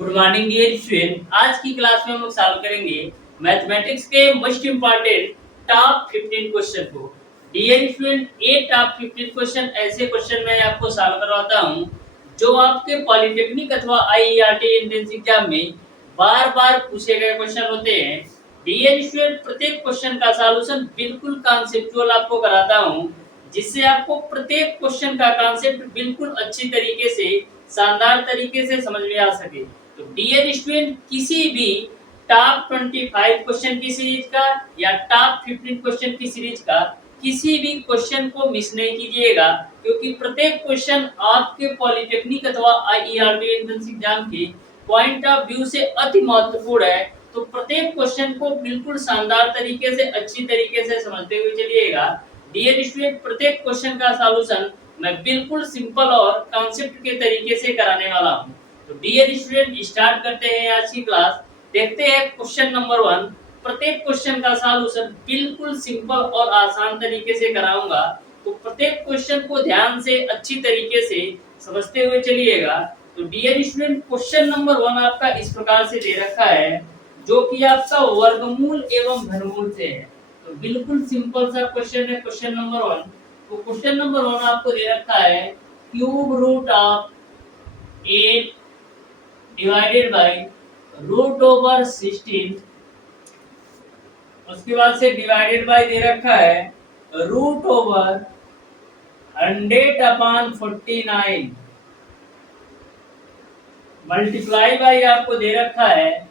Good morning dear student. आज की class में हम लोग सॉल्व करेंगे मैथमेटिक्स के मोस्ट इंपॉर्टेंट टॉप 15 क्वेश्चन को। डियर स्टूडेंट, ये टॉप 15 क्वेश्चन ऐसे क्वेश्चन मैं आपको सॉल्व करवाता हूँ जो आपके पॉलिटेक्निक अथवा आईईआरटी एंट्रेंस एग्जाम में बार बार पूछे गए क्वेश्चन होते हैं। डियर स्टूडेंट, प्रत्येक क्वेश्चन का सॉल्यूशन बिल्कुल कॉन्सेप्चुअल आपको कराता हूँ, जिससे आपको प्रत्येक क्वेश्चन का कॉन्सेप्ट बिल्कुल अच्छी तरीके से, शानदार तरीके से समझ में आ सके। तो डियर स्टूडेंट, किसी भी टॉप 25 क्वेश्चन की सीरीज का या टॉप 15 क्वेश्चन की सीरीज का किसी भी क्वेश्चन को मिस नहीं कीजिएगा, क्योंकि प्रत्येक क्वेश्चन आपके पॉलिटेक्निक अथवा आईईआरटी एंट्रेंस एग्जाम के पॉइंट ऑफ व्यू से अति महत्वपूर्ण है। तो प्रत्येक क्वेश्चन को बिल्कुल शानदार तरीके से, अच्छी तरीके से समझते हुए चलिएगा। डियर स्टूडेंट, प्रत्येक क्वेश्चन का सॉल्यूशन मैं बिल्कुल सिंपल और कॉन्सेप्ट के तरीके से कराने वाला हूँ। तो डियर स्टूडेंट, स्टार्ट करते हैं आज की क्लास। देखते हैं क्वेश्चन नंबर 1। प्रत्येक क्वेश्चन का सॉल्यूशन बिल्कुल सिंपल और आसान तरीके से कराऊंगा, तो प्रत्येक क्वेश्चन को ध्यान से, अच्छी तरीके से समझते हुए चलिएगा। तो डियर स्टूडेंट, क्वेश्चन नंबर 1 आपका इस प्रकार से दे रखा है, जो कि आपका वर्गमूल एवं घनमूल से है। तो बिल्कुल सिंपल सा क्वेश्चन है क्वेश्चन नंबर 1। तो क्वेश्चन नंबर 1 आपको दे रखा है cube root of 8 divided by root over 16। उसके बाद से डिवाइडेड बाय दे रखा है रूट ओवर 100/49 मल्टीप्लाई बाय आपको दे रखा है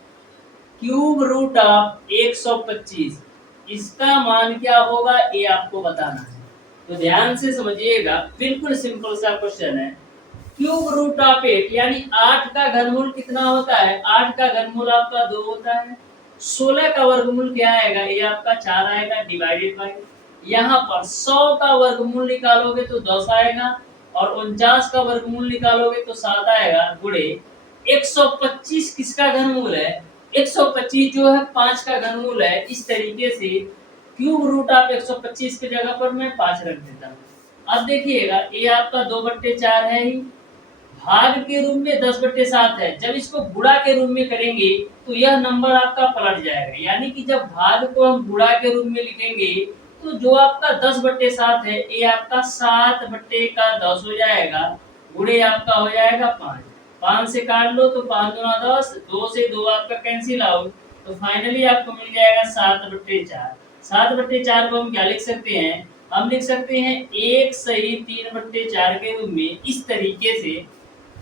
क्यूब रूट ऑफ 125। इसका मान क्या होगा ये आपको बताना है। तो ध्यान से समझिएगा, बिल्कुल सिंपल सा क्वेश्चन है। क्यूब रूट ऑफ 8 यानी 8 का घनमूल कितना होता है? 8 का घनमूल आपका 2 होता है। 16 का वर्गमूल क्या आएगा? ये आपका 4 आएगा, डिवाइडेड बाय यहाँ पर 100 का वर्गमूल निकालोगे तो 10 आएगा, और 49 का वर्गमूल निकालोगे तो 7 आएगा, गुणे 125 किसका घनमूल है? 125 जो है 5 का घनमूल है। इस तरीके से क्यूब रूट ऑफ 125 की जगह पर मैं 5 रख देता हूँ। अब देखिएगा, ये आपका 2/4 है ही, भाग के रूप में 10/7 है। जब इसको गुणा के रूप में करेंगे तो यह नंबर आपका पलट जाएगा, यानी कि जब भाग को हम गुणा के रूप में लिखेंगे तो जो आपका 10/7 है ये आपका 7/10 हो जाएगा, गुणे आपका हो जाएगा 5। 5 से काट लो तो 5 दूना 10, 2 से 2 आपका कैंसिल आउट, तो फाइनली आपको मिल जाएगा 7/4। 7/4 को हम क्या लिख सकते हैं? हम लिख सकते हैं 1 सही 3/4 के रूप में। इस तरीके से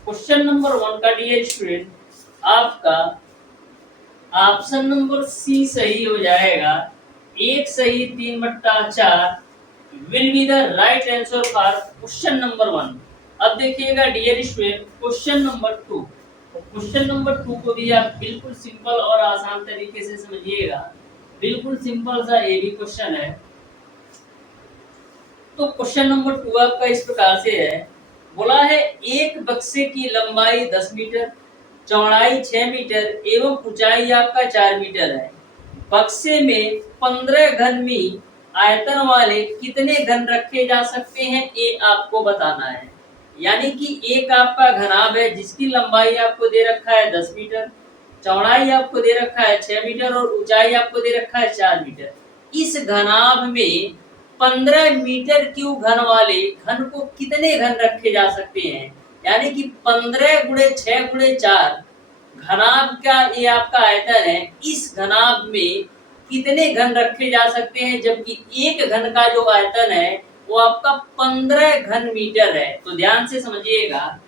क्वेश्चन नंबर 1 का डियर स्टूडेंट आपका ऑप्शन नंबर सी सही हो जाएगा। 1 सही 3/4 will be the right answer for question number 1। अब देखिएगा dear student question number 2। Question number 2 को भी आप बिल्कुल सिंपल और आसान तरीके से समझिएगा। बिल्कुल सिंपल सा ये भी क्वेश्चन है। तो क्वेश्चन नंबर 2 आपका इस प्रकार से है, बोला है एक बक्से की लंबाई 10 मीटर, चौड़ाई 6 मीटर एवं ऊंचाई आपका 4 मीटर है। बक्से में 15 घन में आयतन वाले कितने घन रखे जा सकते हैं ये आपको बताना है। यानी कि एक आपका घनाभ है जिसकी लंबाई आपको दे रखा है 10 मीटर, चौड़ाई आपको दे रखा है 6 मीटर और ऊंचाई आपको दे रखा है 4 मीटर। इस घनाभ में 15 मीटर क्यूब घन वाले घन को कितने घन रखे जा सकते हैं? यानी कि 15 गुणे 6 गुणे 4 घनाभ का ये आपका आयतन है। इस घनाभ में कितने घन रखे जा सकते हैं, जबकि एक घन का जो आयतन है वो आपका 15 घन मीटर है। तो ध्यान से समझिएगा,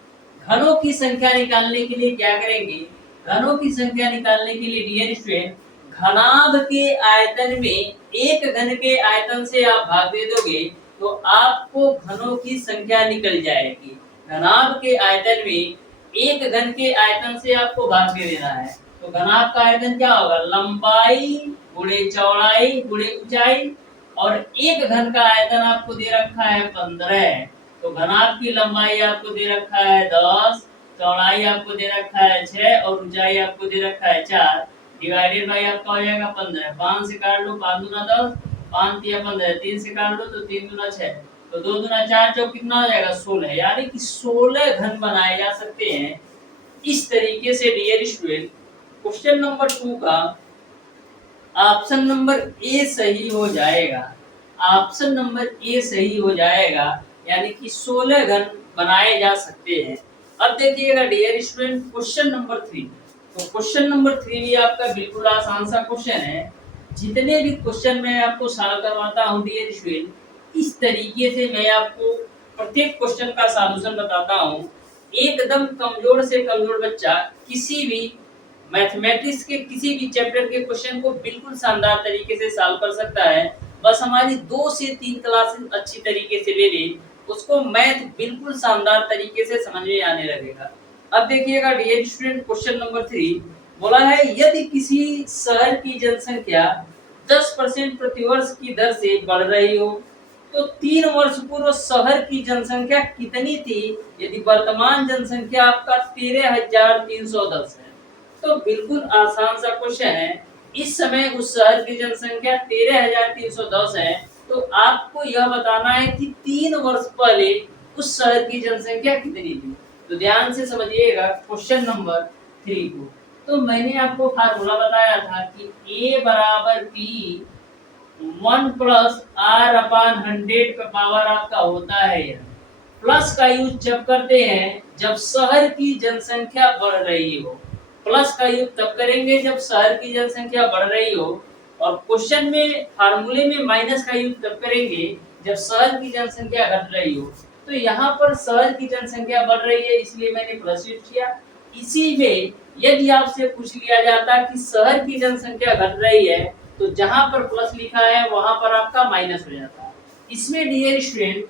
घनों की संख्या निकालने के लिए क्या करेंगे? घनों की संख्या निकालने के लिए डियर स्टूडेंट घनाभ के आयतन में एक घन के आयतन से आप भाग दे दोगे तो आपको घनों की संख्या निकल जाएगी। घनाभ के आयतन में एक घन के आयतन से आपको भाग दे देना है। तो घनाभ का आयतन क्या होगा? लंबाई गुणे चौड़ाई गुणे ऊंचाई, और एक घन का आयतन आपको दे रखा है 15। तो घनाभ की लंबाई आपको दे रखा है 10, चौड़ाई आपको दे रखा है 6 और ऊंचाई आपको दे रखा है 4, डिवाइडेड बाय आपका हो जाएगा 15। 5 से काट लो, 5 दूना 10, 5 तिया 15, 3 से काट लो तो 3 दूना 6, तो 2 दूना 4 चौक कितना हो जाएगा? 16। यानी कि 16 घन बनाए जा सकते हैं। इस तरीके से डियर स्टूडेंट क्वेश्चन नंबर 2 का ऑप्शन नंबर ए सही हो जाएगा। ऑप्शन नंबर ए सही हो जाएगा, यानी कि 16 घन बनाए जा सकते हैं। अब देखिएगा डियर स्टूडेंट क्वेश्चन नंबर 3। तो क्वेश्चन नंबर 3 भी आपका बिल्कुल आसान सा क्वेश्चन है। जितने भी क्वेश्चन मैं आपको सॉल्व करवाता हूँ डियर स्टूडेंट, इस तरीके से मैं आपको प्रत्येक क्वेश्चन का सॉल्यूशन बताता हूँ। एकदम कमजोर से कमजोर बच्चा किसी भी मैथमेटिक्स के किसी भी चैप्टर के क्वेश्चन को बिल्कुल शानदार तरीके से सॉल्व कर सकता है। बस हमारी 2 से 3 क्लासेस अच्छी तरीके से ले ले, उसको मैथ बिल्कुल शानदार तरीके से समझ में आने लगेगा। अब देखिएगा डियर स्टूडेंट क्वेश्चन नंबर 3 बोला है, यदि किसी शहर की जनसंख्या 10% प्रतिवर्ष की दर से बढ़ रही हो तो 3 वर्ष पूर्व शहर की जनसंख्या कितनी थी यदि वर्तमान जनसंख्या आपका 13,310 है। तो बिल्कुल आसान सा क्वेश्चन है। इस समय उस शहर की जनसंख्या 13,310 है, तो आपको यह बताना है कि 3 वर्ष पहले उस शहर की जनसंख्या कितनी थी। तो ध्यान से समझिएगा क्वेश्चन नंबर 3 को। तो मैंने आपको फार्मूला बताया था कि A बराबर P 1 प्लस R अपान 100 का पावर आपका होता है। यह प्लस का यूज जब करते हैं जब शहर की जनसंख्या बढ़ रही हो। प्लस का यूज तब करेंगे जब शहर की जनसंख्या बढ़ रही हो, और क्वेश्चन में फार्मूले में माइनस का यूज तब करेंगे जब शहर की जनसंख्या घट रही हो। तो यहाँ पर शहर की जनसंख्या बढ़ रही है, इसलिए मैंने प्लस यूज किया। इसी में यदि आपसे पूछ लिया जाता कि शहर की जनसंख्या घट रही है, तो जहां पर प्लस लिखा है वहां पर आपका माइनस हो जाता है। इसमें डियर स्टूडेंट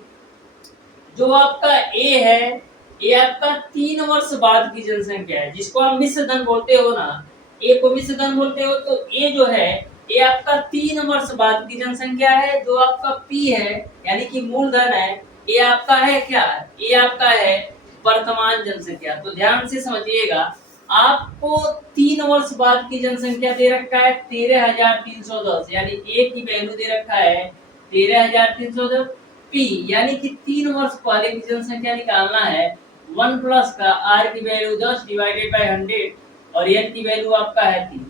जो आपका ए है, ये आपका 3 वर्ष बाद की जनसंख्या है, जिसको आप मिश्र धन बोलते हो ना, ए को मिश्र धन बोलते हो। तो ए जो है ये आपका 3 वर्ष बाद की जनसंख्या है। जो आपका पी है यानी कि मूलधन है, ये आपका है क्या, ये आपका है वर्तमान जनसंख्या। तो ध्यान से समझिएगा, आपको 3 वर्ष बाद की जनसंख्या दे रखा है 13,310, यानी ए की वैल्यू दे रखा है 13,310। पी यानी कि 3 वर्ष पहले की जनसंख्या निकालना है। 1 प्लस का आर की वैल्यू 10 डिवाइडेड बाय 100 और एन की वैल्यू आपका है 3।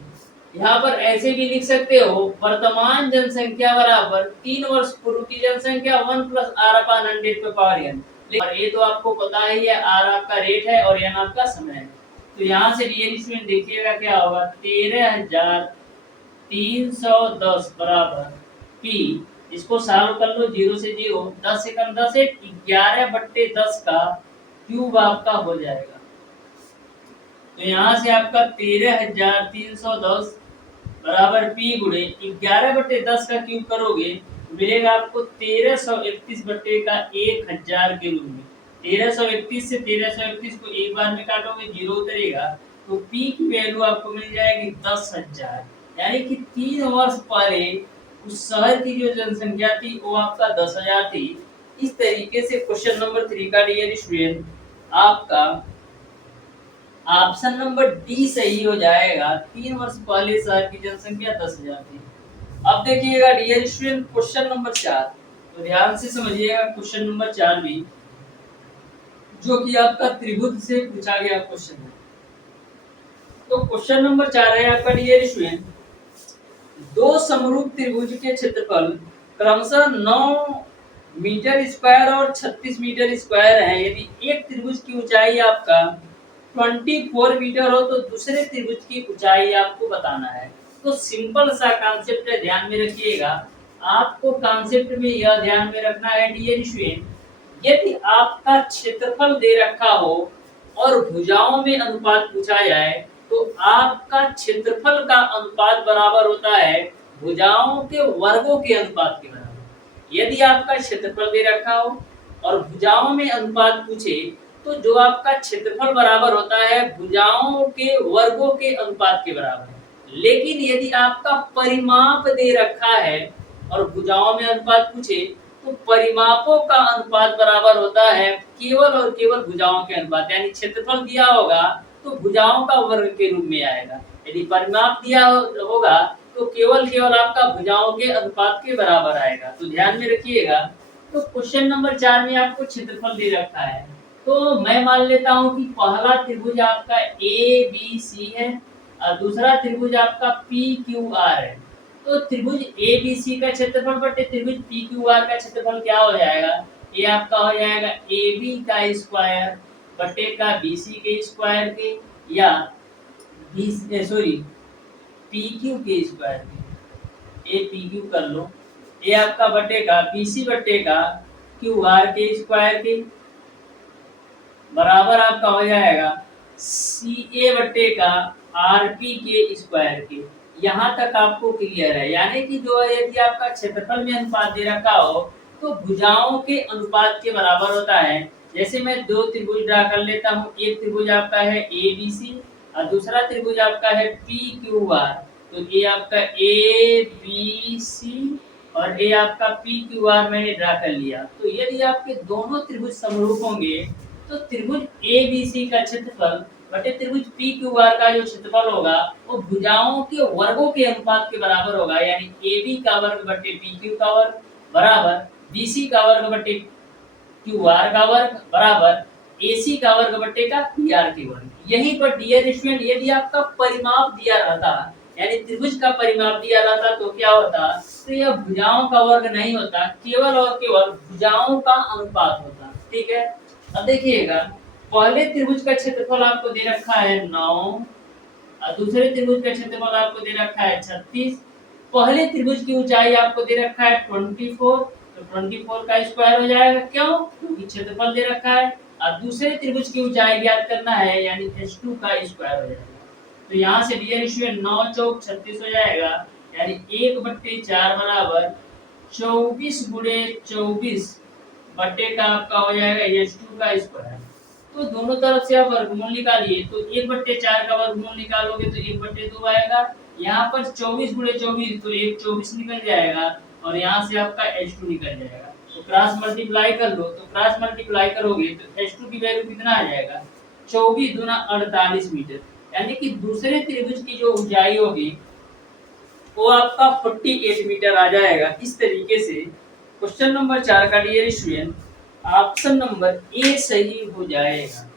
यहाँ पर ऐसे भी लिख सकते हो, वर्तमान जनसंख्या बराबर 3 वर्ष पूर्व की जनसंख्या 1 प्लस आर अपान 100 पे पावर एन। और ये तो आपको पता ही है, आर आपका रेट है और एन आपका समय है। तो यहाँ से रियल स्टूडेंट देखिएगा क्या होगा, 13,310 बराबर पी, इसको सॉल्व कर लो 0 से 0, 10 सेकंड 10 है 11/10 का क्यूब आपका हो जाएगा। तो यहाँ से आपका 13,310 बराबर पी गुणे 11/10 का क्यूब करोगे मिलेगा आपको 1331 बट्टे का 1000 के रूप में। 1331 से 1331 को एक बार में काटोगे 0 उतरेगा, तो पी की वैल्यू आपको मिल जाएगी 10,000। यानी कि 3 वर्ष पहले उस शहर की जो जनसंख्या थी वो आपका 10,000 थी। इस तरीके से क्वेश्चन नंबर 3 का डियर स्टूडेंट आपका ऑप्शन नंबर डी सही हो जाएगा। 3 वर्ष पहले शहर की जनसंख्या 10,000 थी। अब देखिएगा डियर स्टूडेंट क्वेश्चन नंबर 4, तो ध्यान से समझिएगा क्वेश्चन नंबर 4 भी, जो कि आपका त्रिभुज से पूछा गया क्वेश्चन है। तो क्वेश्चन नंबर 4 है आपका डियर स्टूडेंट, दो समरूप त्रिभुज के क्षेत्रफल क्रमशः 9 मीटर स्क्वायर और 36 मीटर स्क्वायर है। यदि एक त्रिभुज की ऊंचाई आपका 24 मीटर हो तो दूसरे त्रिभुज की ऊंचाई आपको बताना है। तो सिंपल सा कॉन्सेप्ट है, ध्यान में रखिएगा। आपको कॉन्सेप्ट में यह ध्यान में रखना है डियर स्टूडेंट, यदि आपका क्षेत्रफल दे रखा हो और भुजाओं में अनुपात पूछा जाए तो आपका क्षेत्रफल का अनुपात बराबर होता है भुजाओं के वर्गों के अनुपात के बराबर। यदि आपका क्षेत्रफल दे रखा हो और भुजाओं में अनुपात पूछे तो जो आपका क्षेत्रफल बराबर होता है भुजाओं के वर्गों के अनुपात के बराबर। लेकिन यदि आपका परिमाप दे रखा है और भुजाओं में अनुपात पूछे तो परिमापों का अनुपात बराबर होता है केवल और केवल भुजाओं के अनुपात। यानी क्षेत्रफल दिया होगा तो भुजाओं का वर्ग के रूप में आएगा, यदि परिमाप दिया होगा तो केवल केवल आपका भुजाओं के अनुपात के बराबर आएगा। तो ध्यान में रखिएगा। तो क्वेश्चन नंबर 4 में आपको क्षेत्रफल दे रखा है तो मैं मान लेता हूँ कि पहला त्रिभुज आपका ए बी सी है और दूसरा त्रिभुज आपका पी क्यू आर है। तो त्रिभुज ए बी सी का क्षेत्रफल बटे त्रिभुज पी क्यू आर का क्षेत्रफल क्या हो जाएगा? ये आपका हो जाएगा ए बी का स्क्वायर बटे का बी सी के स्क्वायर के, या पी क्यू के स्क्वायर के। ए पी क्यू कर लो, ये आपका बटेगा बी सी बटेगा क्यू आर के स्क्वायर के, बराबर आपका हो जाएगा सी ए बटे का आर पी के स्क्वायर के। यहाँ तक आपको क्लियर है? यानी कि जो यदि आपका क्षेत्रफल में अनुपात दे रखा हो तो भुजाओं के अनुपात के बराबर होता है। जैसे मैं दो त्रिभुज ड्रा कर लेता हूँ, एक त्रिभुज आपका है ए बी सी और दूसरा त्रिभुज आपका है पी क्यू आर। तो ये आपका ए बी सी और ये आपका पी क्यू आर मैंने ड्रा कर लिया। तो यदि आपके दोनों त्रिभुज समरूप होंगे तो त्रिभुज ए बी सी का क्षेत्रफल बटे त्रिभुज पी क्यू आर का जो क्षेत्रफल होगा वो भुजाओं के वर्गों के अनुपात के बराबर होगा। यानी ए बी का वर्ग बटे पी क्यू का वर्ग बराबर बी सी का वर्ग बटे क्यू आर का वर्ग बराबर ए सी का वर्ग बटे का पी आर के वर्ग। यहीं पर डियर स्टूडेंट यदि आपका परिमाप दिया रहता, यानी त्रिभुज का परिमाप दिया रहता तो क्या होता? तो यह भुजाओं का वर्ग नहीं होता, केवल और केवल भुजाओं का अनुपात होता। ठीक है, अब देखिएगा पहले त्रिभुज का क्षेत्रफल आपको दे रखा है 9 और दूसरे त्रिभुज का क्षेत्रफल आपको दे रखा है 36। पहले त्रिभुज की ऊंचाई आपको दे रखा है 24, तो 24 का स्क्वायर हो जाएगा। क्यों? क्योंकि क्षेत्रफल दे रखा है। और दूसरे त्रिभुज की ऊंचाई ज्ञात करना है, यानी h2 का स्क्वायर हो जाएगा। तो यहाँ से डियर स्टूडेंट 9 चौक 36 हो जाएगा, यानी 1/4 बराबर 24 गुणे 24 बटे का आपका हो जाएगा h2 का स्क्वायर। तो दोनों तरफ से आप वर्गमूल निकालिए, तो 1/4 का वर्गमूल निकालोगे तो 1/2 आएगा। यहाँ पर 24 गुणे 24 तो 1/24 निकल जाएगा और यहाँ से आपका h2 निकल जाएगा। तो क्रॉस मल्टीप्लाई कर लो, तो क्रॉस मल्टीप्लाई करोगे तो h2 की वैल्यू कितना आ जाएगा? 24 दूना 48 मीटर। यानी कि दूसरे त्रिभुज की जो ऊंचाई होगी वो आपका 48 मीटर आ जाएगा। इस तरीके से क्वेश्चन नंबर 4 का dear student option number A सही हो जाएगा।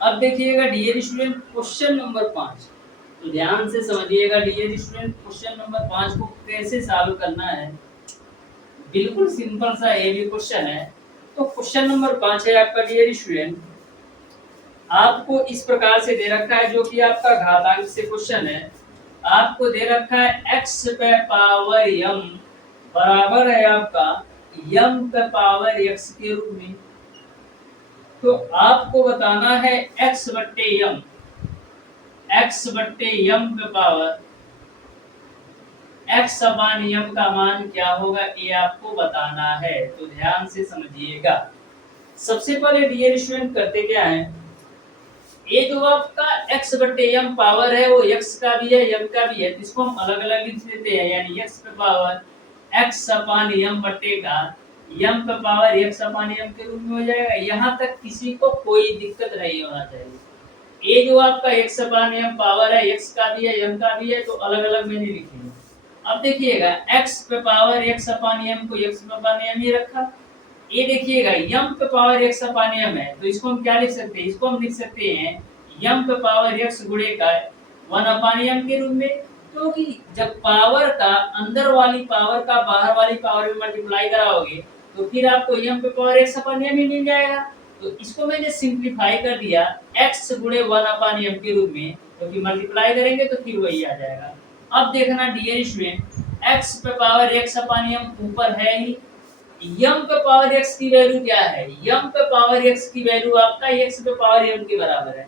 अब देखिएगा डियर स्टूडेंट क्वेश्चन नंबर 5, तो ध्यान से समझिएगा डियर स्टूडेंट क्वेश्चन नंबर 5 को कैसे सॉल्व करना है। बिल्कुल सिंपल सा ये भी क्वेश्चन है। तो क्वेश्चन नंबर 5 है आपका डियर स्टूडेंट, आपको इस प्रकार से दे रखा है, जो कि आपका घातांक से क्वेश्चन है। आपको दे रखा है x पे पावर m बराबर है आपका m पे पावर x के रूप में। तो आपको बताना है x बट्टे m पे पावर x अपान m का मान क्या होगा ये आपको बताना है। तो ध्यान से समझिएगा। सबसे पहले डियर स्टूडेंट करते क्या है, ये जो आपका x बटे m पावर है वो x का भी है m का भी है, तो इसको हम अलग अलग लिख देते हैं। यानी x पे पावर x अपान m बटेगा m पे पावर x अपान m के रूप में हो जाएगा। यहाँ तक किसी को कोई दिक्कत नहीं होना चाहिए। ये जो आपका x अपान m पावर है x का भी है m का भी है, तो अलग अलग मैंने लिखे हैं। अब देखिएगा x पे पावर x अपान m को x पे अपान m ही रखा। ये देखिएगा m पे पावर x अपान m है, तो इसको हम क्या लिख सकते हैं? इसको हम लिख सकते हैं m पे पावर x गुणे का 1 अपान m के रूप में। क्योंकि जब पावर का अंदर वाली पावर का बाहर वाली पावर में मल्टीप्लाई कराओगे तो फिर आपको m पे पावर x अपान m ही मिल जाएगा। तो इसको मैंने सिंपलीफाई कर दिया x गुणे 1 अपान m के रूप में, क्योंकि मल्टीप्लाई करेंगे तो फिर वही आ जाएगा। अब देखना डियर स्टूडेंट, x पे पावर x अपान m ऊपर है ही, m पे पावर x की वैल्यू क्या है? m पे पावर x की वैल्यू आपका x पे पावर m के बराबर है।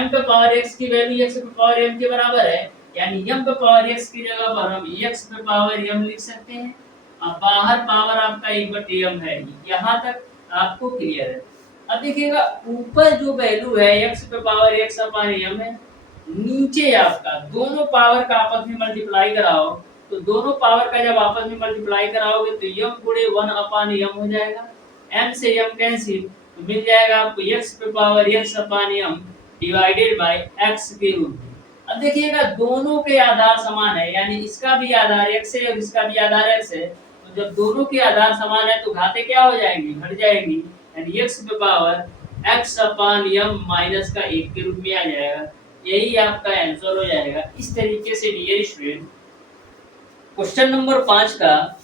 m पे पावर x की वैल्यू x पे पावर m के बराबर है, यानी m पे पावर x की जगह पर हम x पे पावर m लिख सकते हैं। अब बाहर पावर आपका 1/m है। यहाँ तक आपको क्लियर है। अब देखिएगा ऊपर जो वैल्यू है x पे पावर x अपान m है, नीचे आपका दोनों पावर का आपस में मल्टीप्लाई कराओ, तो दोनों पावर का जब आपस में मल्टीप्लाई कराओगे तो m गुणे 1 अपान m हो जाएगा। m से m कैंसिल, तो मिल जाएगा आपको x पे power x upon m divided by x के रूप में। अब देखिएगा दोनों के आधार समान है, यानी इसका भी आधार x है और इसका भी आधार x है। तो जब दोनों के आधार समान है तो घातें क्या हो जाएंगी? घट जाएंगी। यानी x पे पावर x अपान m माइनस का 1 के रूप में आ जाएगा। यही आपका आंसर हो जाएगा। इस तरीके से डियर स्टूडेंट क्वेश्चन नंबर 5 का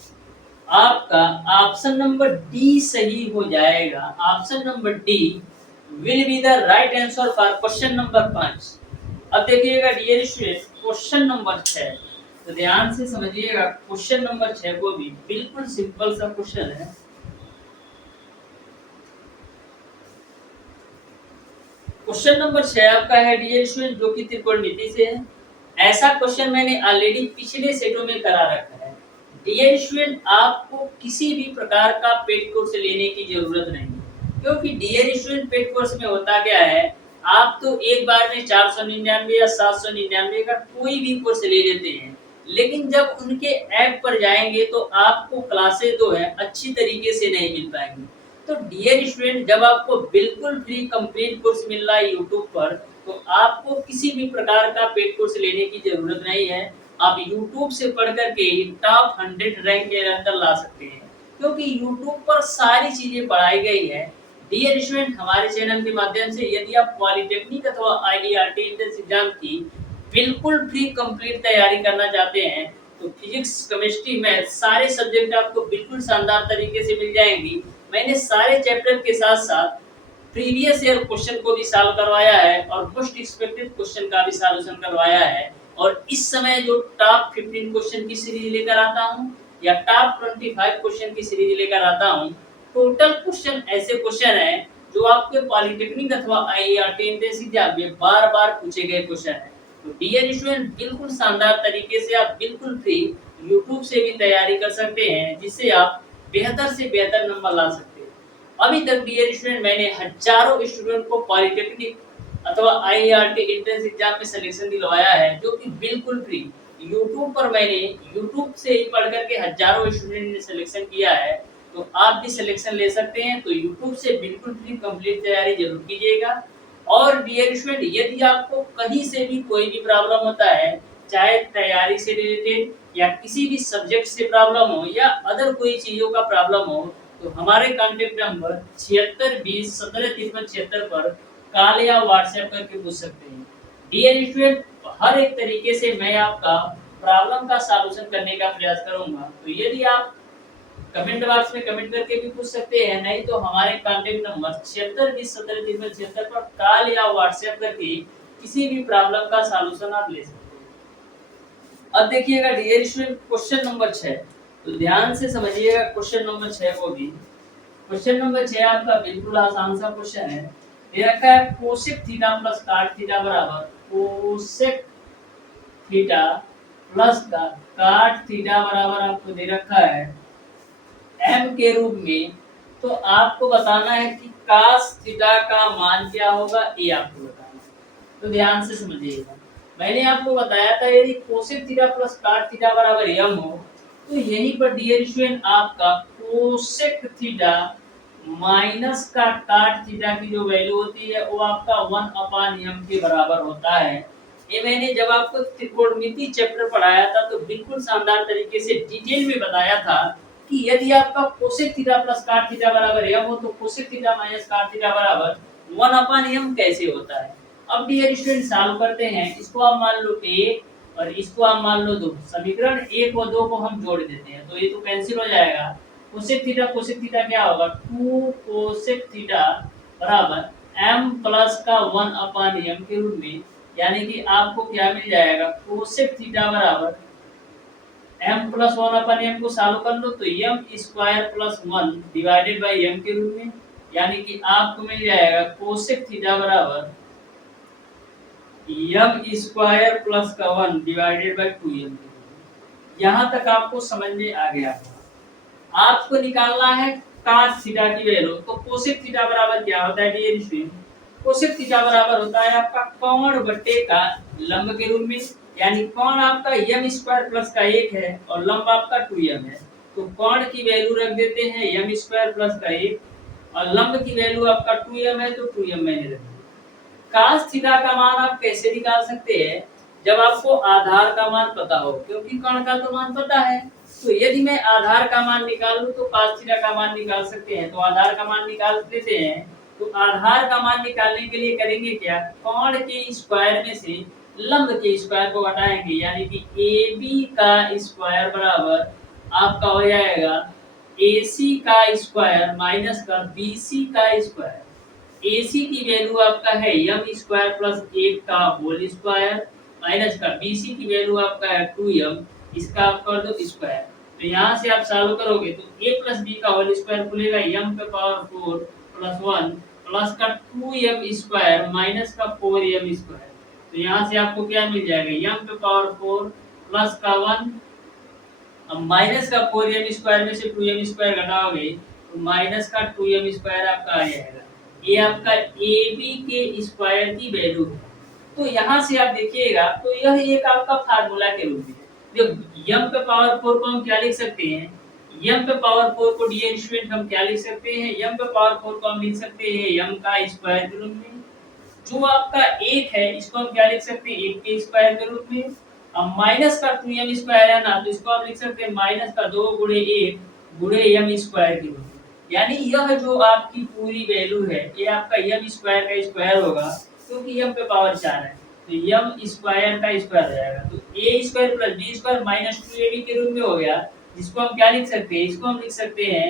आपका ऑप्शन नंबर डी सही हो जाएगा। Option number D will be the right answer for question number 5। अब देखिएगा डियर स्टूडेंट क्वेश्चन नंबर 6, तो ध्यान से समझिएगा। क्वेश्चन नंबर 6 को भी बिल्कुल सिंपल सा क्वेश्चन है। क्वेश्चन नंबर 6 आपका है डियर स्टूडेंट जो कि त्रिकोणमिति से है। ऐसा क्वेश्चन मैंने ऑलरेडी पिछले सेटों में करा रखा है। डियर स्टूडेंट आपको किसी भी प्रकार का पेड कोर्स लेने की जरूरत नहीं, क्योंकि डियर स्टूडेंट पेड कोर्स में होता क्या है, आप तो एक बार में 499 या 799 का कोई भी कोर्स ले लेते हैं, लेकिन जब उनके ऐप पर जाएंगे तो आपको क्लासेस जो है अच्छी तरीके से नहीं मिल पाएंगी। तो डियर स्टूडेंट जब आपको बिल्कुल फ्री कंप्लीट कोर्स मिल रहा है यूट्यूब पर, तो आपको किसी भी प्रकार का पेड कोर्स लेने की जरूरत नहीं है। आप यूट्यूब से पढ़ करके ही टॉप 100 रैंक के अंदर ला सकते हैं, क्योंकि यूट्यूब पर सारी चीजें पढ़ाई गई है। डियर स्टूडेंट हमारे चैनल के माध्यम से यदि आप पॉलिटेक्निक अथवा आईआईटी एंट्रेंस एग्जाम की बिल्कुल फ्री कंप्लीट तैयारी करना चाहते हैं, तो फिजिक्स केमिस्ट्री मैथ सारे सब्जेक्ट आपको बिल्कुल शानदार तरीके से मिल जाएंगी। मैंने सारे चैप्टर के साथ साथ प्रीवियस ईयर क्वेश्चन को भी सॉल्व करवाया है और मोस्ट एक्सपेक्टेड क्वेश्चन का भी सॉल्यूशन करवाया है। और इस समय जो टॉप 15 क्वेश्चन की सीरीज लेकर आता हूं या टॉप 25 क्वेश्चन की सीरीज लेकर आता हूं, टोटल क्वेश्चन ऐसे क्वेश्चन है जो आपके पॉलिटेक्निक अथवा आईआईटी एंट्रेंस एग्जाम में बार-बार पूछे गए क्वेश्चन है। तो डियर स्टूडेंट बिल्कुल शानदार तरीके से आप बिल्कुल फ्री यूट्यूब से भी तैयारी कर सकते हैं, जिससे आप बेहतर से बेहतर नंबर ला सकते हैं। अभी तक डियर स्टूडेंट मैंने हजारों स्टूडेंट को पॉलिटेक्निक अथवा आईआईटी एंट्रेंस एग्जाम में सिलेक्शन दिलवाया है, जो कि बिल्कुल फ्री यूट्यूब पर मैंने यूट्यूब से ही पढ़ करके हजारों स्टूडेंट ने सिलेक्शन किया है। तो आप भी सिलेक्शन ले सकते हैं। तो यूट्यूब से बिल्कुल फ्री कंप्लीट तैयारी जरूर कीजिएगा। और डियर स्टूडेंट यदि आपको कहीं से भी कोई भी प्रॉब्लम होता है, चाहे तैयारी से रिलेटेड या किसी भी सब्जेक्ट से प्रॉब्लम हो या अदर कोई चीजों का प्रॉब्लम हो, तो हमारे कांटेक्ट नंबर 7620175376 पर कॉल या व्हाट्सएप करके पूछ सकते हैं। डियर स्टूडेंट हर एक तरीके से मैं आपका प्रॉब्लम का सॉल्यूशन करने का प्रयास करूंगा। तो यदि आप कमेंट बॉक्स में कमेंट करके भी पूछ सकते हैं, नहीं तो हमारे कांटेक्ट नंबर 7620175376 पर कॉल या व्हाट्सएप करके किसी भी प्रॉब्लम का सॉल्यूशन आप ले सकते हैं। अब देखिएगा डियर स्टूडेंट क्वेश्चन नंबर 6, तो ध्यान से समझिएगा क्वेश्चन नंबर 6 को भी। क्वेश्चन नंबर 6 आपका बिल्कुल आसान सा क्वेश्चन है। ये रखा है कोसेक थीटा प्लस काट थीटा बराबर कोसेक थीटा प्लस काट थीटा बराबर आपको दे रखा है m के रूप में। तो आपको बताना है कि cos थीटा का मान क्या होगा, ये आपको बताना है। तो ध्यान से समझिएगा। मैंने आपको बताया था यदि कोसेक थीटा प्लस काट थीटा बराबर m हो, तो यहीं पर डियर स्टूडेंट आपका कोसेक थीटा माइनस का काट थीटा की जो वैल्यू होती है वो आपका 1/m के बराबर होता है। ये मैंने जब आपको त्रिकोणमिति चैप्टर पढ़ाया था तो बिल्कुल शानदार तरीके से डिटेल में बताया था कि यदि आपका कोसेक थीटा प्लस काट थीटा बराबर m हो, तो कोसेक थीटा माइनस काट थीटा बराबर 1/m कैसे होता है। अब डियर स्टूडेंट सॉल्व करते हैं। इसको आप मान लो 1 और इसको आप मान लो 2। समीकरण 1 और 2 को हम जोड़ देते हैं, तो ये तो कैंसिल हो जाएगा। कोसेक थीटा क्या होगा, 2 कोसेक थीटा बराबर m प्लस का 1/m के रूप में, यानी कि आपको क्या मिल जाएगा, कोसेक थीटा बराबर m प्लस 1/m को सॉल्व कर लो तो m square plus 1 divided by m के रूप में, यानी कि आपको मिल जाएगा कोसेक थीटा बराबर m स्क्वायर प्लस का 1 डिवाइडेड बाई 2m। यहाँ तक आपको समझ में आ गया। आपको निकालना है cos थीटा की वैल्यू। तो कोसेक थीटा बराबर क्या होता है डियर स्टूडेंट, कोसेक थीटा बराबर होता है आपका कोण बट्टे का लंब के रूप में, यानी कोण आपका m स्क्वायर प्लस का 1 है और लंब आपका 2m है। तो कोण की वैल्यू रख देते हैं m स्क्वायर प्लस का 1 और लंब की वैल्यू आपका 2m है, तो 2m मैंने रख दिया। cos थीटा का मान आप कैसे निकाल सकते हैं, जब आपको आधार का मान पता हो, क्योंकि कोण का तो मान पता है। तो यदि मैं आधार का मान निकाल लूं तो cos थीटा का मान निकाल सकते हैं। तो आधार का मान निकाल लेते हैं। तो आधार का मान निकालने के लिए करेंगे क्या, कौण के स्क्वायर में से लंब के स्क्वायर को घटाएंगे, यानी कि ए बी का स्क्वायर बराबर आपका हो जाएगा AC का स्क्वायर माइनस का BC का स्क्वायर। AC की वैल्यू आपका है m स्क्वायर प्लस 8 का होल स्क्वायर माइनस का BC की वैल्यू आपका है 2m, इसका आप कर दो स्क्वायर। तो यहाँ से आप सॉल्व करोगे तो a प्लस बी का होल स्क्वायर खुलेगा m पे पावर 4 प्लस 1 प्लस का 2m स्क्वायर माइनस का 4m स्क्वायर। तो यहाँ से आपको क्या मिल जाएगा, m पे पावर 4 प्लस का 1, अब माइनस का 4m स्क्वायर में से 2m स्क्वायर घटाओगे तो माइनस का 2m स्क्वायर आपका आ जाएगा। ये आपका AB के स्क्वायर की वैल्यू है। तो यहाँ से आप देखिएगा तो यह एक आपका फार्मूला के रूप में देखो m पे पावर 4 को हम क्या लिख सकते हैं, m पे पावर 4 को डियर स्टूडेंट हम क्या लिख सकते हैं, m पे पावर 4 को हम लिख सकते हैं m का स्क्वायर के रूप में। जो आपका 1 है इसको हम क्या लिख सकते हैं, 1 के स्क्वायर के रूप में। अब माइनस का 2m स्क्वायर है ना, तो इसको आप लिख सकते हैं माइनस का 2 गुणे 1 गुणे m स्क्वायर के रूप में। यानी यह जो आपकी पूरी वैल्यू है ये आपका m स्क्वायर का स्क्वायर होगा, क्योंकि m पे पावर 4 है तो m स्क्वायर का स्क्वायर हो जाएगा। तो a square plus b square minus 2ab के रूप में हो गया, जिसको हम क्या लिख सकते हैं, इसको हम लिख सकते हैं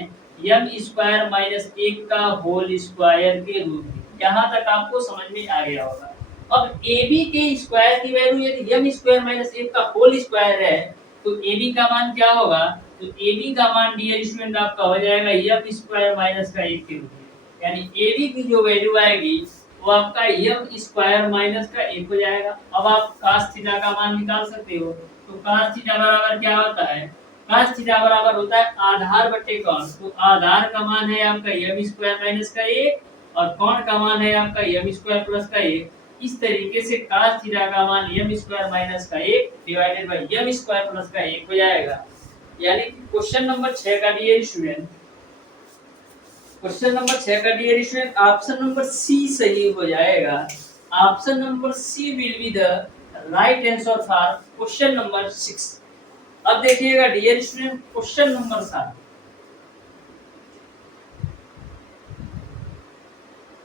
m स्क्वायर माइनस 1 का होल स्क्वायर के रूप में। यहाँ तक आपको समझ में आ गया होगा। अब AB के स्क्वायर की वैल्यू यदि m स्क्वायर माइनस 1 का होल स्क्वायर है तो AB का मान क्या होगा, तो AB का मान डियर स्टूडेंट आपका हो जाएगा m स्क्वायर माइनस का 1 के रूप में। यानी AB की जो वैल्यू आएगी वो आपका m स्क्वायर माइनस का 1 हो जाएगा। अब आप cos थीटा का मान निकाल सकते हो, तो cos थीटा बराबर क्या होता है, cos थीटा बराबर होता है आधार बटे कौन। तो आधार का मान है आपका m स्क्वायर माइनस का 1 और कौन का मान है आपका m स्क्वायर प्लस का 1। इस तरीके से cos थीटा का मान m स्क्वायर माइनस का 1 divided by m square plus का 1 हो जाएगा। यानी कि क्वेश्चन नंबर 6 का डियर स्टूडेंट, क्वेश्चन नंबर 6 का dear student option number C सही हो जाएगा। Option number C will be the right answer for question number 6। अब देखिएगा डियर स्टूडेंट क्वेश्चन नंबर 7।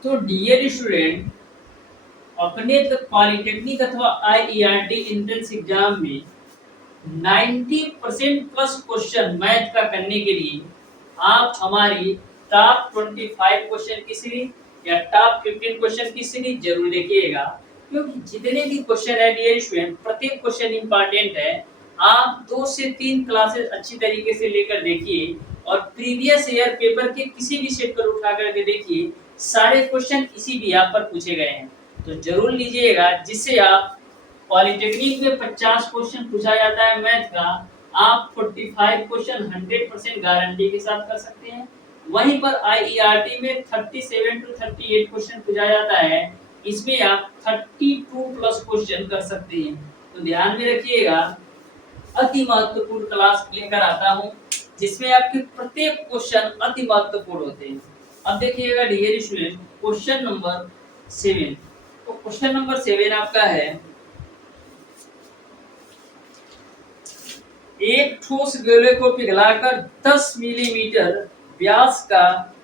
तो डियर स्टूडेंट अपने पॉलिटेक्निक अथवा IERT एंट्रेंस एग्जाम में 90% प्लस क्वेश्चन मैथ का करने के लिए आप हमारी टॉप 25 क्वेश्चन की सीरीज या टॉप 15 क्वेश्चन की सीरीज जरूर देखिएगा, क्योंकि जितने भी क्वेश्चन है डियर स्टूडेंट प्रत्येक क्वेश्चन इंपॉर्टेंट है। आप 2 से 3 क्लासेस अच्छी तरीके से लेकर देखिए और प्रीवियस ईयर पेपर के किसी भी सेट पर उठा करके देखिए, सारे क्वेश्चन इसी भी यहाँ पर पूछे गए हैं। तो जरूर लीजिएगा, जिससे आप पॉलिटेक्निक में 50 क्वेश्चन पूछा जाता है मैथ का, आप 45 क्वेश्चन 100% गारंटी के साथ कर सकते हैं। वहीं पर IERT में 37 टू 38 क्वेश्चन पूछा जाता है, इसमें आप 32 प्लस क्वेश्चन कर सकते हैं। तो ध्यान में रखिएगा, अति महत्वपूर्ण क्लास लेकर आता हूँ जिसमें आपके प्रत्येक क्वेश्चन अति महत्वपूर्ण होते हैं। अब देखिएगा डियर स्टूडेंट क्वेश्चन नंबर 7। तो क्वेश्चन नंबर 7 आपका है, एक ठोस गोले को पिघलाकर 10 मिलीमीटर व्यास का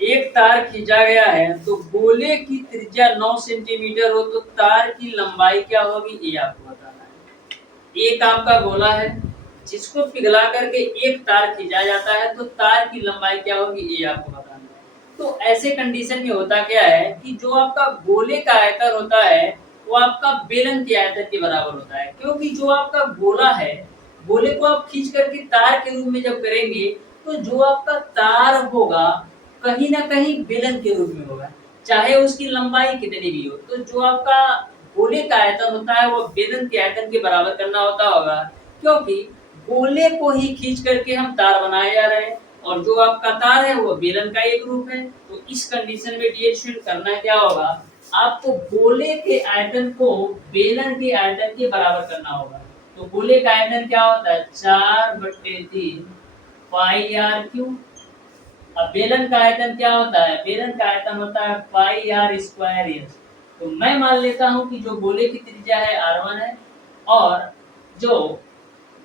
एक तार खींचा गया है, तो गोले की त्रिज्या 9 सेंटीमीटर हो तो तार की लंबाई क्या होगी, ये आपको बताना है। एक आपका गोला है जिसको पिघला करके एक तार खींचा जाता है, तो तार की लंबाई क्या होगी, ये आपको बताना है। तो ऐसे कंडीशन में होता क्या है कि जो आपका गोले का आयतन होता है वो आपका बेलन के आयतन के बराबर होता है, क्योंकि जो आपका गोला है, गोले को आप खींच करके तार के रूप में जब करेंगे तो जो आपका तार होगा कहीं ना कहीं बेलन के रूप में होगा, चाहे उसकी लंबाई कितनी भी हो। तो जो आपका गोले का आयतन होता है वो बेलन के आयतन के बराबर करना होता होगा, क्योंकि गोले को ही खींच करके हम तार बनाए जा रहे हैं और जो आपका तार है वो बेलन का एक रूप है। तो इस कंडीशन में डियर स्टूडेंट करना क्या होगा, आपको गोले के आयतन को बेलन के आयतन के बराबर करना होगा। तो गोले का आयतन क्या होता है, 4/3 पाई आर क्यूब। अब बेलन का आयतन क्या होता है, बेलन का आयतन होता है पाई आर स्क्वायर एस। तो मैं मान लेता हूं कि जो गोले की त्रिज्या है r1 है और जो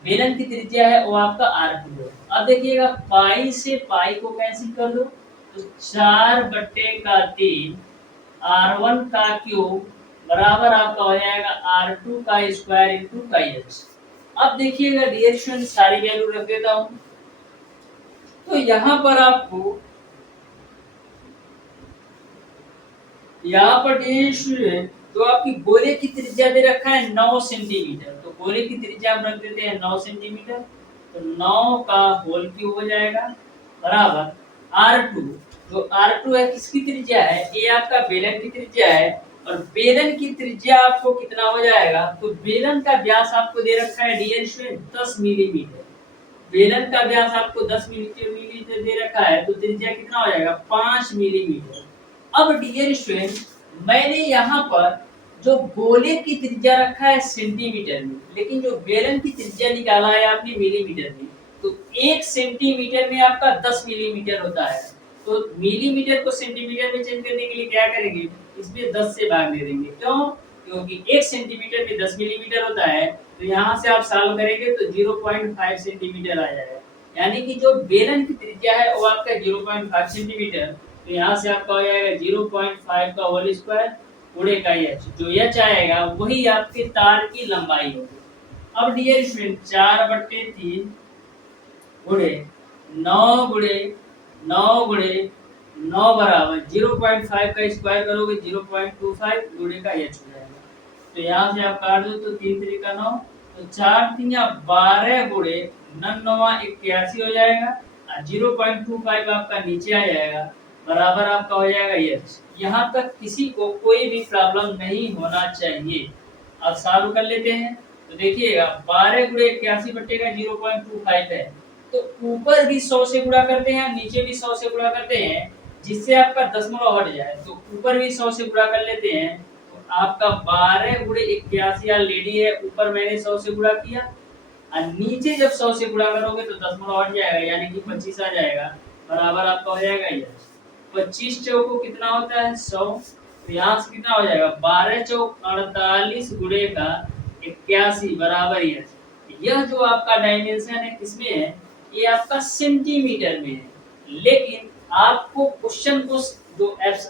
बेलन की त्रिज्या है वो आपका r2 है। अब देखिएगा पाई से पाई को कैंसिल कर दो तो 4/3 R1 का क्यूब बराबर आपका हो जाएगा R2 का स्क्वायर इंटू का एच। अब देखिएगा डियर स्टूडेंट, सारी वैल्यू रख देता हूं। तो यहाँ पर आपको यहाँ पर डियर स्टूडेंट तो आपकी गोले की त्रिज्या दे रखा है 9 सेंटीमीटर। तो गोले की त्रिज्या हम रख देते हैं 9 सेंटीमीटर। तो 9 का होल क्यूब हो जाएगा बराबर R2। जो R2 है किसकी त्रिज्या है? ये आपका बेलन की त्रिज्या है। और बेलन की त्रिज्या आपको कितना हो जाएगा? तो बेलन का व्यास आपको दे रखा है डियर स्टूडेंट 10 मिलीमीटर। बेलन का व्यास आपको 10 मिलीमीटर दे रखा है, तो त्रिज्या कितना हो जाएगा? 5 मिलीमीटर। अब डियर स्टूडेंट, मैंने यहाँ पर जो गोले की त्रिज्या रखा है सेंटीमीटर में, लेकिन जो बेलन की त्रिज्या निकाला है आपने मिलीमीटर में। तो 1 सेंटीमीटर में आपका 10 मिलीमीटर होता है। तो मिलीमीटर को सेंटीमीटर में चेंज करने के लिए क्या करेंगे? इसमें 10 से भाग दे देंगे। क्यों? क्योंकि 1 सेंटीमीटर में 10 मिलीमीटर होता है। तो यहाँ से आप सॉल्व करेंगे तो 0.5 सेंटीमीटर आ जाएगा। यानी कि जो बेलन की त्रिज्या है वो आपका 0.5 सेंटीमीटर। तो यहाँ से आपका हो जाएगा 0.5 का होल स्क्वायर गुणे का एच। जो एच आएगा वही आपके तार की लंबाई होगी। अब डियर स्टूडेंट 4/3 गुणे 9 गुणे 9 गुणे 9 बराबर 0.5 का स्क्वायर करोगे 0.25 गुणे का एच हो जाएगा। तो यहाँ से आप काट दो तो 3 3 का 9, तो 4 3 12 गुणे 9 81 हो जाएगा। 0.25 आपका नीचे आ जाएगा बराबर आपका हो जाएगा एच। यहाँ तक किसी को कोई भी प्रॉब्लम नहीं होना चाहिए। अब सॉल्व कर लेते हैं। तो देखिएगा 12 गुणे 81 बटेगा 0.25 है। तो ऊपर भी 100 से गुणा करते हैं, नीचे भी 100 से गुणा करते हैं, जिससे आपका दशमलव हट जाए। तो ऊपर भी 100 से गुणा कर लेते हैं। तो आपका 12 गुणे 81 ऑलरेडी है, ऊपर मैंने 100 से गुणा किया और नीचे जब 100 से गुणा करोगे तो दशमलव हट जाएगा, यानी कि 25 आ जाएगा बराबर आपका हो जाएगा ये। 25 चौको कितना होता है? 100। तो यहाँ से कितना हो जाएगा? 12 चौक 48 गुणे का 81 बराबर ये। यह जो आपका डायमेंशन है किसमें है? ये आपका सेंटीमीटर में है। लेकिन आपको क्वेश्चन को जो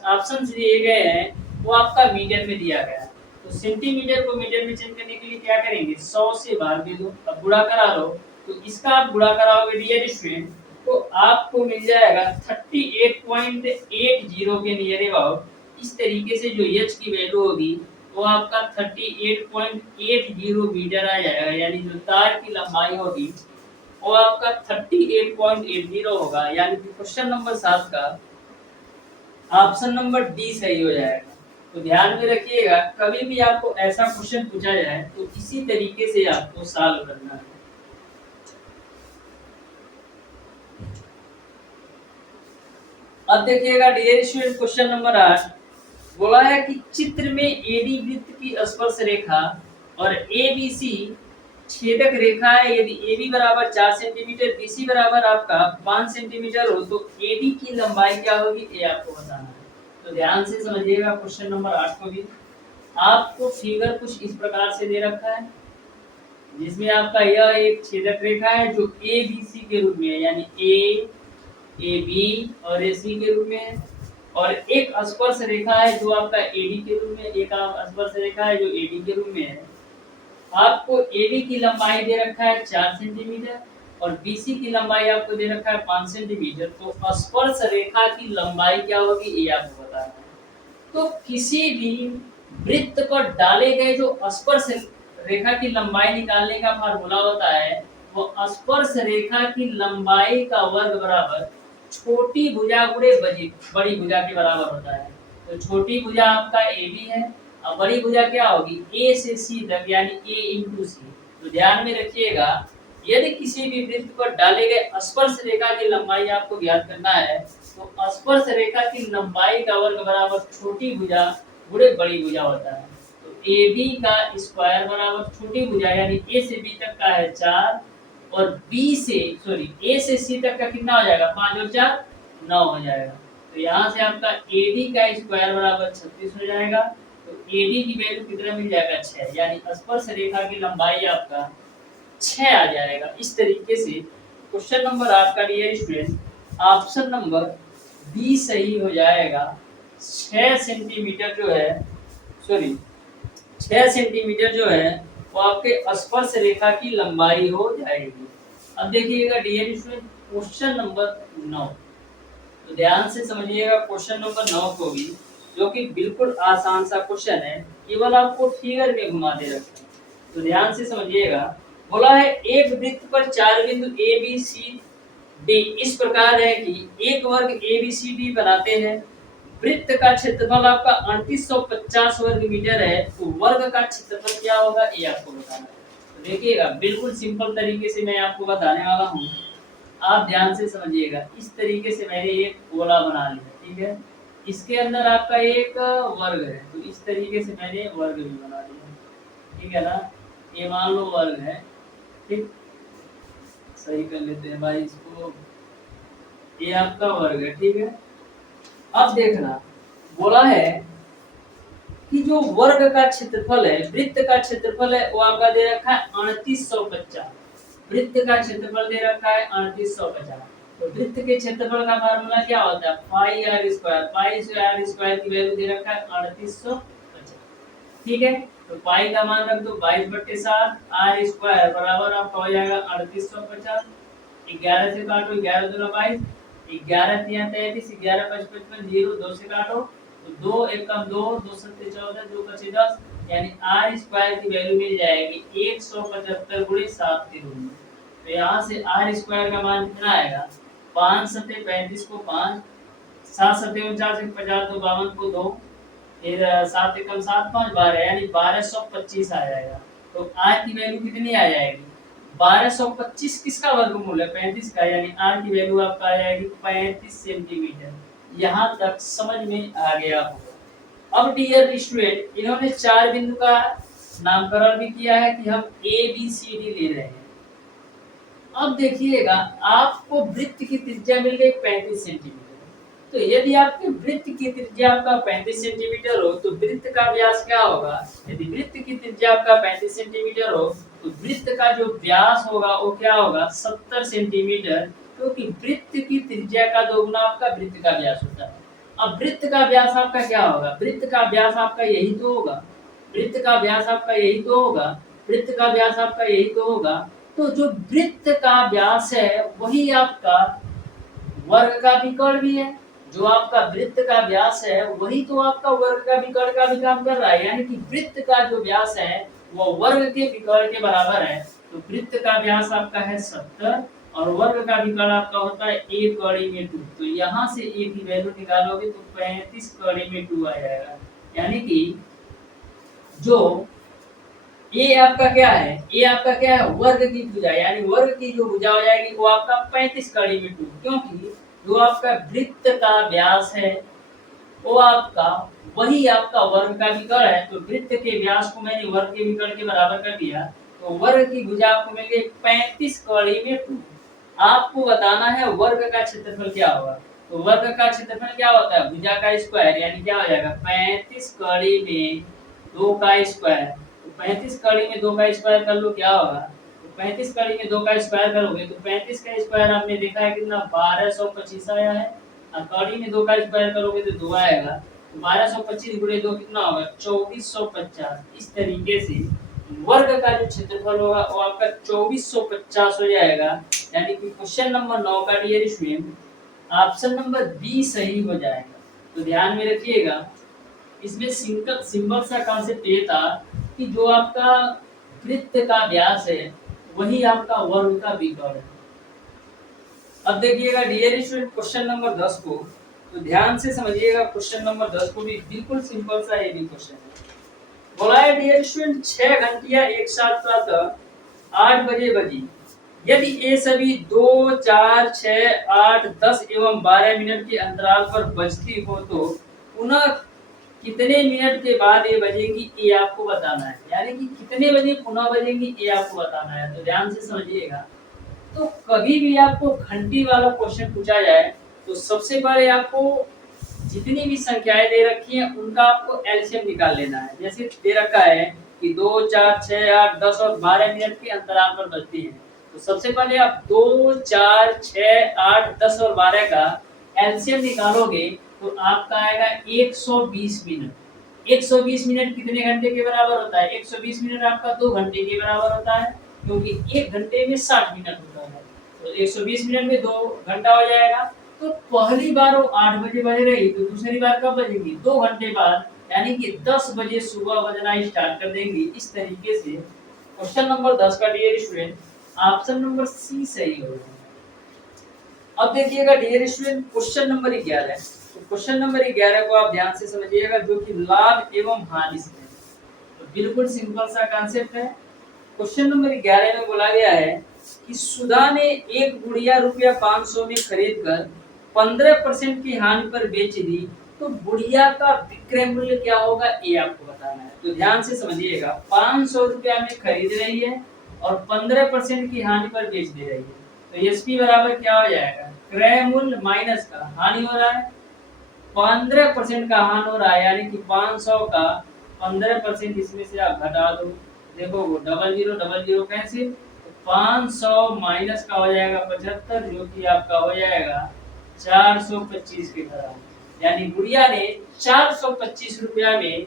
ऑप्शन दिए गए हैं वो आपका मीटर में दिया गया है। तो सेंटीमीटर को मीटर में चेंज करने के लिए क्या करेंगे? 100 से भाग दे दो। अब गुणा करा लो। तो इसका आप गुणा कराओगे डियर स्टूडेंट तो आपको मिल जाएगा 38.80 के नियर अबाउट। इस तरीके से जो एच की वैल्यू होगी वो आपका 38.80 मीटर आ जाएगा। यानी जो तार की लंबाई होगी वो आपका 38.80 होगा। यानी कि क्वेश्चन नंबर 7 का ऑप्शन नंबर डी सही हो जाएगा। तो ध्यान में रखिएगा, कभी भी आपको ऐसा क्वेश्चन पूछा जाए तो इसी तरीके से आपको सॉल्व करना है। अब देखिएगा डियर स्टूडेंट क्वेश्चन नंबर 8 बोला है कि चित्र में एडी वृत्त की स्पर्श रेखा और एबीसी छेदक रेखा है। यदि एबी बराबर 4 सेंटीमीटर, बीसी बराबर आपका 5 सेंटीमीटर हो तो एडी की लंबाई क्या होगी ये आपको बताना है। तो ध्यान से समझिएगा क्वेश्चन नंबर 8 को भी। आपको फिगर कुछ इस प्रकार से दे रखा है जिसमें आपका यह एक छेदक रेखा है जो एबीसी के रूप में है, यानी ए बी और ए सी के रूप में है। और एक स्पर्श रेखा है जो आपका एडी के रूप में, एक स्पर्श रेखा है जो एडी के रूप में है। आपको एडी की लंबाई दे रखा है 4 सेंटीमीटर और बीसी की लंबाई आपको दे रखा है 5 सेंटीमीटर। तो स्पर्श रेखा की लंबाई क्या होगी ये आपको बताना है। तो किसी भी वृत्त पर डाले गए जो स्पर्श रेखा की लंबाई निकालने का फार्मूला होता है वो स्पर्श रेखा की लंबाई का वर्ग बराबर छोटी भुजा गुणे बड़ी भुजा के बराबर होता है। तो छोटी भुजा आपका ए बी है और बड़ी भुजा क्या होगी? ए से सी तक, यानी ए इंटू सी। तो ध्यान में रखिएगा, यदि किसी भी वृत्त पर डाले गए स्पर्श रेखा की लंबाई आपको ज्ञात करना है तो स्पर्श रेखा की लंबाई का वर्ग बराबर छोटी भुजा गुणे बड़ी भुजा होता है। तो ए बी का स्क्वायर बराबर छोटी भुजा यानी ए से बी तक का है 4 और बी से ए से सी तक का कितना हो जाएगा? 5 और 4 9 हो जाएगा। तो यहाँ से आपका एडी का स्क्वायर बराबर 36 हो जाएगा। तो एडी की वैल्यू कितना मिल जाएगा? 6। यानी स्पर्श रेखा की लंबाई आपका 6 आ जाएगा। इस तरीके से क्वेश्चन नंबर आपका dear student option number B सही हो जाएगा। 6 सेंटीमीटर जो है, सॉरी 6 सेंटीमीटर जो है वो आपके स्पर्श रेखा की लंबाई हो जाएगी। अब देखिएगा डियर स्टूडेंट क्वेश्चन नंबर 9, तो ध्यान से समझिएगा क्वेश्चन नंबर 9 को भी, जो कि बिल्कुल आसान सा क्वेश्चन है, केवल आपको फिगर में घुमा दे रखा है। तो ध्यान से समझिएगा, बोला है एक वृत्त पर 4 बिंदु ए बी सी डी इस प्रकार है कि एक वर्ग ए बी सी डी बनाते हैं। वृत्त का क्षेत्रफल आपका 3850 वर्ग मीटर है, तो वर्ग का क्षेत्रफल क्या होगा ये आपको बताना है। तो देखिएगा बिल्कुल सिंपल तरीके से मैं आपको बताने वाला हूँ, आप ध्यान से समझिएगा। इस तरीके से मैंने एक गोला बना लिया, ठीक है, इसके अंदर आपका एक वर्ग है, तो इस तरीके से मैंने वर्ग भी बना लिया, ठीक है ना, ये मान लो वर्ग है, ठीक, सही कर लेते हैं भाई इसको, ये आपका वर्ग है, ठीक है। अब देखना, बोला है कि जो वर्ग का क्षेत्रफल है, वृत्त का क्षेत्रफल है, वो आपका दे रखा है 3850। वृत्त का क्षेत्रफल दे रखा है 3850। तो वृत्त के क्षेत्रफल का फार्मूला क्या होता है, पाई आर स्क्वायर। पाई से आर स्क्वायर की वैल्यू दे रखा है 3850, ठीक है। तो पाई का मान रख दो 22/7, आर स्क्वायर बराबर आपका हो जाएगा 3850। 11 से काटो, 11 दूना 22, 11 तिया 33, 11 5 55, 0 2 से काटो, तो 2 एकम 2, 2 सत्ते 14, 2 पचे 10, यानी आर स्क्वायर की वैल्यू मिल जाएगी 175 गुणे 7 के रूप में। तो यहाँ से आर स्क्वायर का मान कितना आएगा, 5 सत्ते 35 को 5, 7 सत्ते 49, 50 तो 52 को 2, फिर 7 एकम 7 5 12, यानी 1225 आ जाएगा। तो आर की वैल्यू कितनी आ जाएगी, 1225 किसका वर्गमूल है, 35 का, यानी आर की वैल्यू आपका आ जाएगी 35 सेंटीमीटर। यहाँ तक समझ में आ गया होगा। अब डियर स्टूडेंट, इन्होंने 4 बिंदु का नामकरण भी किया है कि हम ए बी सी डी ले रहे हैं। अब देखिएगा, आपको वृत्त की त्रिज्या मिल गई 35 सेंटीमीटर। तो यदि आपके वृत्त की त्रिज्या आपका 35 सेंटीमीटर हो, तो वृत्त का व्यास क्या होगा, यदि वृत्त की त्रिज्या आपका 35 सेंटीमीटर हो, तो वृत्त का जो व्यास होगा वो क्या होगा, 70 सेंटीमीटर, क्योंकि वृत्त की त्रिज्या का दोगुना आपका वृत्त का व्यास होता है। अब वृत्त का व्यास आपका क्या होगा, वृत्त का व्यास आपका यही तो होगा, वृत्त का व्यास आपका यही तो होगा, वृत्त का व्यास आपका यही तो होगा। तो जो वृत्त का व्यास है वही आपका वर्ग का विकर्ण भी है। जो आपका वृत्त का व्यास है वही तो आपका वर्ग का विकर्ण का भी काम कर रहा है, यानी कि वृत्त का जो व्यास है वो वर्ग के विकर्ण के बराबर है। तो वृत्त का व्यास आपका है 70 और वर्ग का विकर्ण आपका होता है 1 कड़ी में 2। तो यहाँ से a की वैल्यू निकालोगे तो 35 कड़ी में 2 आ जाएगा, यानी कि जो ये आपका क्या है, ये आपका क्या है, वर्ग की भुजा, यानी वर्ग की जो भुजा हो जाएगी वो आपका 35 कड़ी में 2, क्योंकि जो आपका वृत्त का व्यास है वो आपका वही आपका वर्ग का विकर्ण है। तो वृत्त के व्यास को मैंने वर्ग के विकर्ण के बराबर कर दिया, तो वर्ग की भुजा आपको मिल गई 35 कड़ी में 2। आपको बताना है वर्ग का क्षेत्रफल क्या होगा। तो वर्ग का क्षेत्रफल क्या होता है, भुजा का स्क्वायर, यानी क्या हो जाएगा 35 कड़ी में 2 का स्क्वायर। तो 35 कड़ी में 2 का स्क्वायर कर लो, क्या होगा, तो 35 कड़ी में 2 का स्क्वायर करोगे तो 35 का स्क्वायर आपने देखा है कितना 1225 आया है, और कड़ी में 2 का स्क्वायर करोगे तो 2 आएगा। तो 1225 गुणे 2 कितना होगा 2450। इस तरीके से वर्ग का जो क्षेत्रफल होगा वो आपका 2450 हो जाएगा, यानी कि क्वेश्चन नंबर 9 का dear student option number B सही हो जाएगा। तो ध्यान में रखिएगा, इसमें सिंपल सा कॉन्सेप्ट ये था कि जो आपका वृत्त का व्यास है वही आपका वर्ग का विकर्ण है। अब देखिएगा डियर स्टूडेंट क्वेश्चन नंबर 10 को, तो ध्यान से समझिएगा, क्वेश्चन नंबर 10 को भी बिल्कुल सिंपल सा ये भी क्वेश्चन है। बोला है डियर स्टूडेंट 6 घंटियां एक साथ प्रातः 8 बजे बजी, यदि ये सभी 2 4 6 8 10 एवं 12 मिनट के अंतराल पर बजती हो तो पुनः कितने मिनट के बाद ये बजेगी ये आपको बताना है, यानी कि कितने बजे पुनः बजेगी ये आपको बताना है। तो ध्यान से समझिएगा, तो कभी भी आपको घंटी वाला क्वेश्चन पूछा जाए तो सबसे पहले आपको जितनी भी संख्याएं दे रखी हैं उनका आपको एलसीएम निकाल लेना है। जैसे दे रखा है कि 2 4 6 8 10 और 12 मिनट के अंतराल पर बजती है, तो सबसे पहले आप 2 4 6 8 10 और 12 का एलसीएम निकालोगे तो आपका आएगा 120 मिनट। 120 मिनट कितने घंटे के बराबर होता है? 120 मिनट आपका 2 घंटे के बराबर होता है, क्योंकि 1 घंटे में 60 मिनट होता है। तो 120 मिनट में 2 घंटा हो जाएगा। तो पहली बार वो 8 बजे बज रही, तो दूसरी बार कब बजेगी? 2 घंटे बाद, यानी कि 10 बजे सुबह बजना स्टार्ट कर देंगी। इस तरीके से क्वेश्चन नंबर 10 का dear student option number C सही होगा। अब देखिएगा डियर स्टूडेंट क्वेश्चन नंबर 11। तो क्वेश्चन नंबर 11 को आप ध्यान से समझिएगा, जो कि लाभ एवं हानि से है। तो बिल्कुल सिंपल सा कॉन्सेप्ट है। क्वेश्चन नंबर 11 में बोला गया है कि सुधा ने एक गुड़िया रुपया 500 में खरीद कर 15% की हानि पर बेच दी, तो गुड़िया का विक्रय मूल्य क्या होगा, ये आपको बताना है। तो ध्यान से समझिएगा, 500 रुपया में खरीद रही है और 15% की हानि पर बेच दे रही है। तो एसपी बराबर क्या हो जाएगा? क्रय मूल्य माइनस का हानि हो रहा है, 15% का हानि हो रहा है, यानी कि 500 का 15% इसमें से आप घटा दो। देखो वो 00 कैंसिल, 500 माइनस का हो जाएगा 75, जो कि आपका हो जाएगा 425 के बराबर। यानी गुड़िया ने 425 रुपया में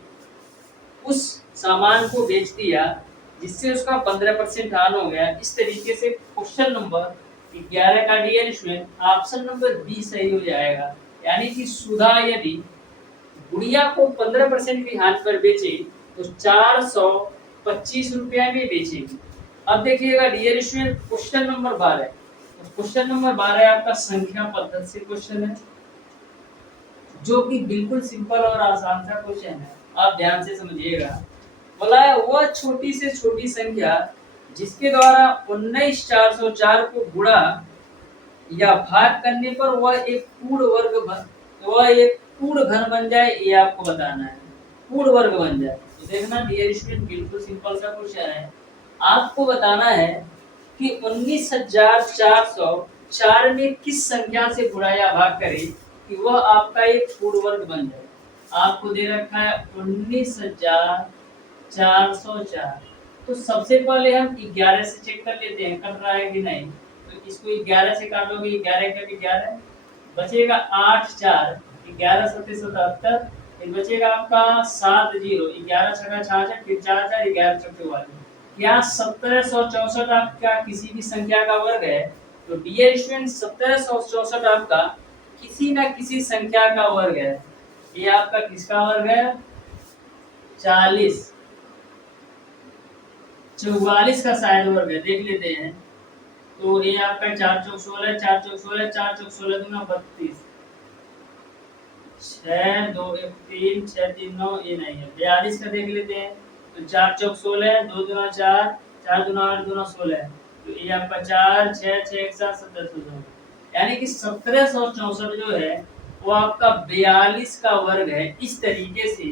उस सामान को बेच दिया, जिससे उसका 15% हानि हो गया। इस तरीके से क्वेश्चन नंबर 11 का dear student option number B सही हो जाएगा। यानी कि सुधा यदि गुड़िया को 15% की हानि पर बेचे तो 425 रुपया में बेचेगी। अब देखिएगा डियर स्टूडेंट क्वेश्चन नंबर 12। तो क्वेश्चन नंबर 12 आपका संख्या पद्धति से क्वेश्चन है, जो कि बिल्कुल सिंपल और आसान सा क्वेश्चन है। आप ध्यान से समझिएगा। बोला है वह छोटी से छोटी संख्या जिसके द्वारा 19404 को गुणा या भाग करने पर वह एक पूर्ण घन बन जाए, ये आपको बताना है। पूर्ण वर्ग बन जाए। तो देखना डियर स्टूडेंट बिल्कुल सिंपल सा क्वेश्चन है। आपको बताना है कि 19404 में किस संख्या से गुणा या भाग करे कि वह आपका एक पूर्ण वर्ग बन जाए। आपको दे रखा है 19404। तो सबसे पहले हम 11 से चेक कर लेते हैं कट रहा है कि नहीं। तो इसको 11 से काटोगे, 11 का 11 बचेगा, 8 4 11 7 77, फिर बचेगा आपका 7 0 11 6 66, फिर 4 4 11 6 44। क्या 1764 आपका किसी भी संख्या का वर्ग है? तो डियर स्टूडेंट 1764 आपका किसी ना किसी संख्या का वर्ग है। ये आपका किसका वर्ग है? 44 का शायद वर्ग है, देख लेते हैं। तो ये आपका 4 चौक 16, 4 चौक 16, 4 चौक 16 दूना 32, 6 2 1 3 6 3 9, ये नहीं है। 42 का देख लेते हैं। तो 4 चौक 16, 2 दूना 4, 4 दूना 8 दूना 16। तो ये आपका 4 6 6 1 7 1700, यानी कि 1764 जो है वो आपका 42 का वर्ग है। इस तरीके से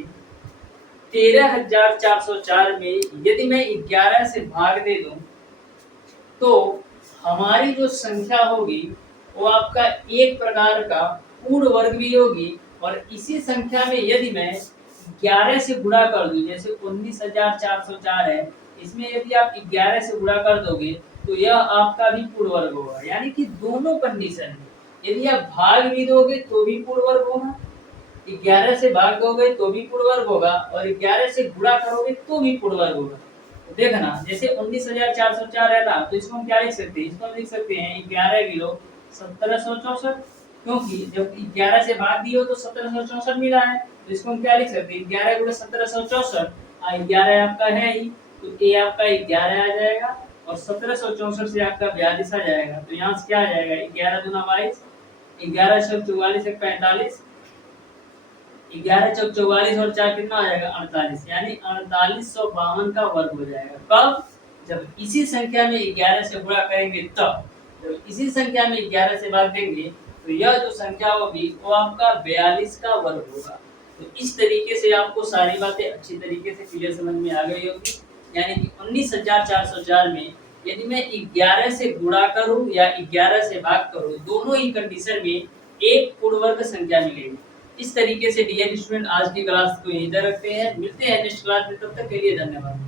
13404 में यदि मैं 11 से भाग दे दूं तो हमारी जो संख्या होगी वो आपका एक प्रकार का पूर्ण वर्ग भी होगी। और इसी संख्या में यदि मैं 11 से गुणा कर दूं, जैसे 19404 है, इसमें यदि आप 11 से गुणा कर दोगे तो यह आपका भी पूर्ण वर्ग होगा। यानी कि दोनों कंडीशन है, यदि आप भाग भी दोगे तो भी पूर्ण वर्ग होगा, 11 से भाग दोगे तो भी पूर्ण वर्ग होगा, और 11 से गुणा करोगे तो भी पूर्ण वर्ग होगा। तो देखना, जैसे 19404 है ना, तो इसको हम क्या लिख सकते हैं? इसको हम लिख सकते हैं 11 किलो 1764, क्योंकि जब 11 से भाग दियो तो 1764 मिला है। तो इसको हम क्या लिख सकते हैं? 11 गुणे 1764, 11 आपका है ही, तो ये आपका 11 आ जाएगा और 1764 से आपका 42 आ जाएगा। तो यहाँ से क्या आ जाएगा? 11 दूना 22, 11 छक 44 एक 45, 11 चौक 44 और 4 कितना आ जाएगा? 48, यानी 4852 का वर्ग हो जाएगा। कब? जब इसी संख्या में 11 से गुणा करेंगे तब। जब इसी संख्या में 11 से भाग देंगे तो यह जो संख्या होगी वो आपका 42 का वर्ग होगा। तो इस तरीके से आपको सारी बातें अच्छी तरीके से क्लियर समझ में आ गई होगी। यानी कि 19404 में यदि मैं 11 से गुणा करूं या 11 से भाग करूं, दोनों ही कंडीशन में एक पूर्ण वर्ग संख्या मिलेगी। इस तरीके से डियर स्टूडेंट आज की क्लास को यहीं तक रखते हैं। मिलते हैं नेक्स्ट क्लास में, तब तक के लिए धन्यवाद।